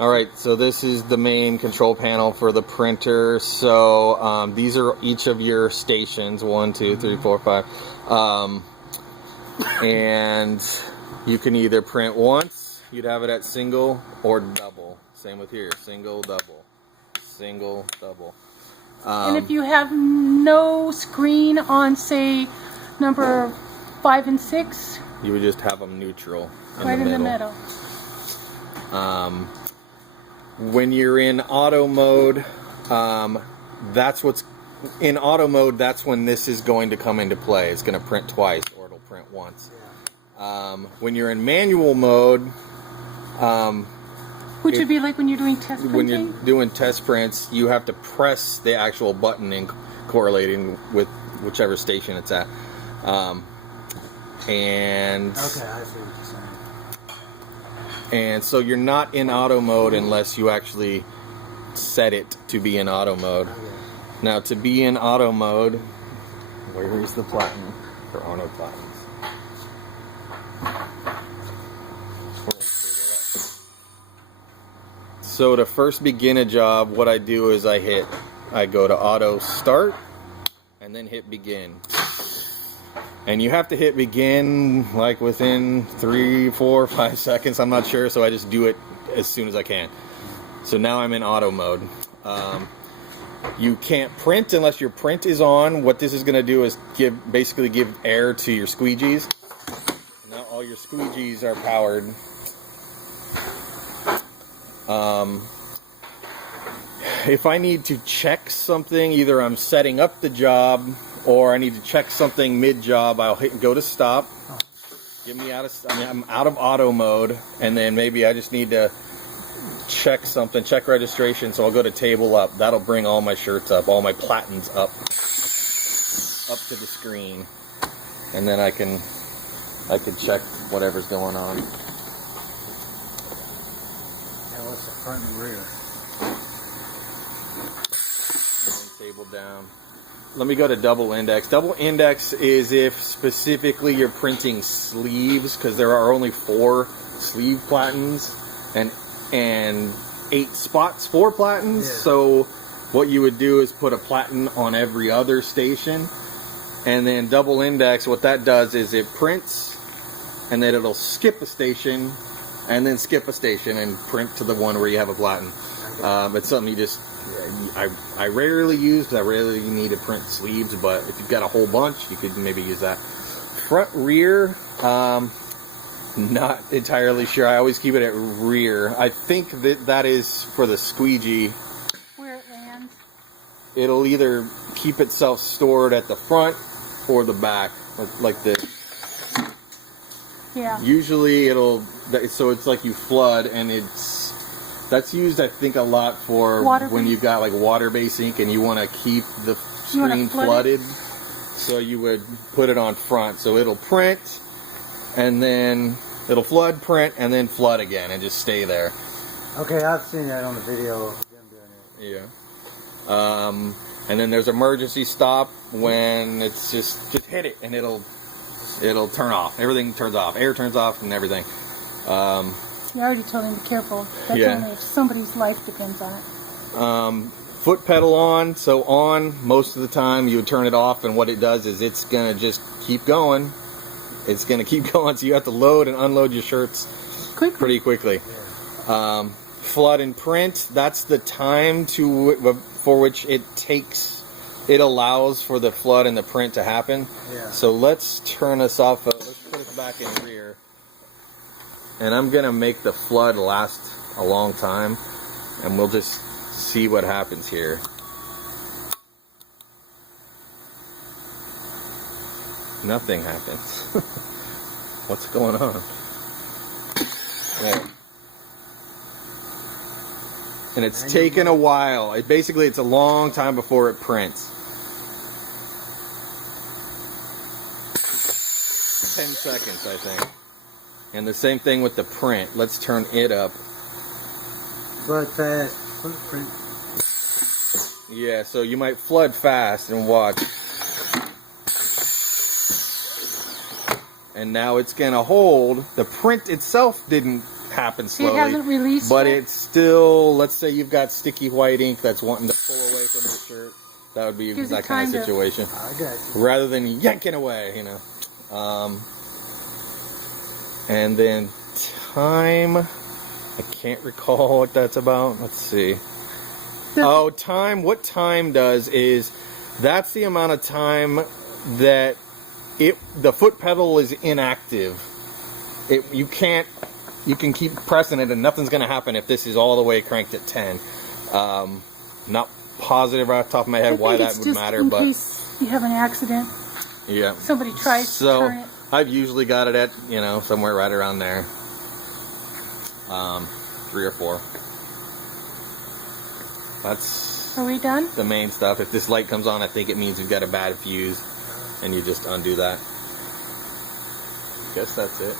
Alright, so this is the main control panel for the printer. So these are each of your stations, 1, 2, 3, 4, 5. And you can either print once, you'd have it at single, or double. Same with here, single, double. Single, double. And if you have no screen on, say, number 5 and 6, you would just have them neutral right in the middle. When you're in auto mode, that's what's in auto mode. That's when this is going to come into play. It's going to print twice, or it'll print once. When you're in manual mode, which would be like when you're doing test printing? When you're doing test prints, you have to press the actual button in correlating with whichever station it's at. And okay, I see what you're saying. And so you're not in auto mode unless you actually set it to be in auto mode. Okay. Now, to be in auto mode, where is the platinum? There are no platinums. So to first begin a job, what I do is I go to auto start and then hit begin. And you have to hit begin like within 3, 4, 5 seconds. I'm not sure, so I just do it as soon as I can. So now I'm in auto mode. You can't print unless your print is on. What this is going to do is basically give air to your squeegees. Now all your squeegees are powered. If I need to check something, either I'm setting up the job or I need to check something mid-job, I'll hit go to stop. Get me out of, I'm out of auto mode, and then maybe I just need to check something, check registration, so I'll go to table up. That'll bring all my shirts up, all my platens up to the screen, and then I can check whatever's going on. Yeah, what's the front and rear? And then table down. Let me go to double index. Double index is if specifically you're printing sleeves, because there are only 4 sleeve platens and 8 spots for platens. Yeah. So what you would do is put a platen on every other station, and then double index, what that does is it prints and then it'll skip a station and then skip a station and print to the one where you have a platen. It's something you just I rarely use, because I rarely need to print sleeves, but if you've got a whole bunch, you could maybe use that. Front, rear, not entirely sure. I always keep it at rear. I think that is for the squeegee. Where it lands? It'll either keep itself stored at the front or the back, like this. Yeah. Usually so it's like you flood, and that's used, I think, a lot for when you've got like water-based ink and you want to keep the screen flooded. So you would put it on front, so it'll print, and then it'll flood, print, and then flood again, and just stay there. Okay, I've seen that on the video of them doing it. Yeah. And then there's emergency stop when it's just hit it, and it'll turn off. Everything turns off. Air turns off and everything. You already told him to be careful. That's only if somebody's life depends on it. Foot pedal on. So on, most of the time you would turn it off, and what it does is it's going to just keep going. It's going to keep going, so you have to load and unload your shirts pretty quickly. Yeah. Flood and print, that's the time for which it allows for the flood and the print to happen. Yeah. So let's turn this off. Let's put it back in rear. And I'm going to make the flood last a long time, and we'll just see what happens here. Nothing happens. What's going on? There. And it's taken a while. Basically, it's a long time before it prints. 10 seconds, I think. And the same thing with the print. Let's turn it up. Flood fast. Print. Yeah, so you might flood fast and watch. And now it's going to hold. The print itself didn't happens See, it slowly. hasn't released But yet? it's still, let's say you've got sticky white ink that's wanting to pull away from the shirt. That would be Gives that it kind of time to- situation. I got you. Rather than yanking away, you know. And then time, I can't recall what that's about. Let's see. Oh, time. What time does is that's the amount of time that the foot pedal is inactive. You can keep pressing it and nothing's going to happen if this is all the way cranked at 10. Not positive right off the top of my head why that would matter, but in case you have an accident, yeah. somebody tries to turn it. I've usually got it at, somewhere right around there. 3 or 4. That's Are we done? the main stuff. If this light comes on, I think it means you've got a bad fuse, and you just undo that. Guess that's it.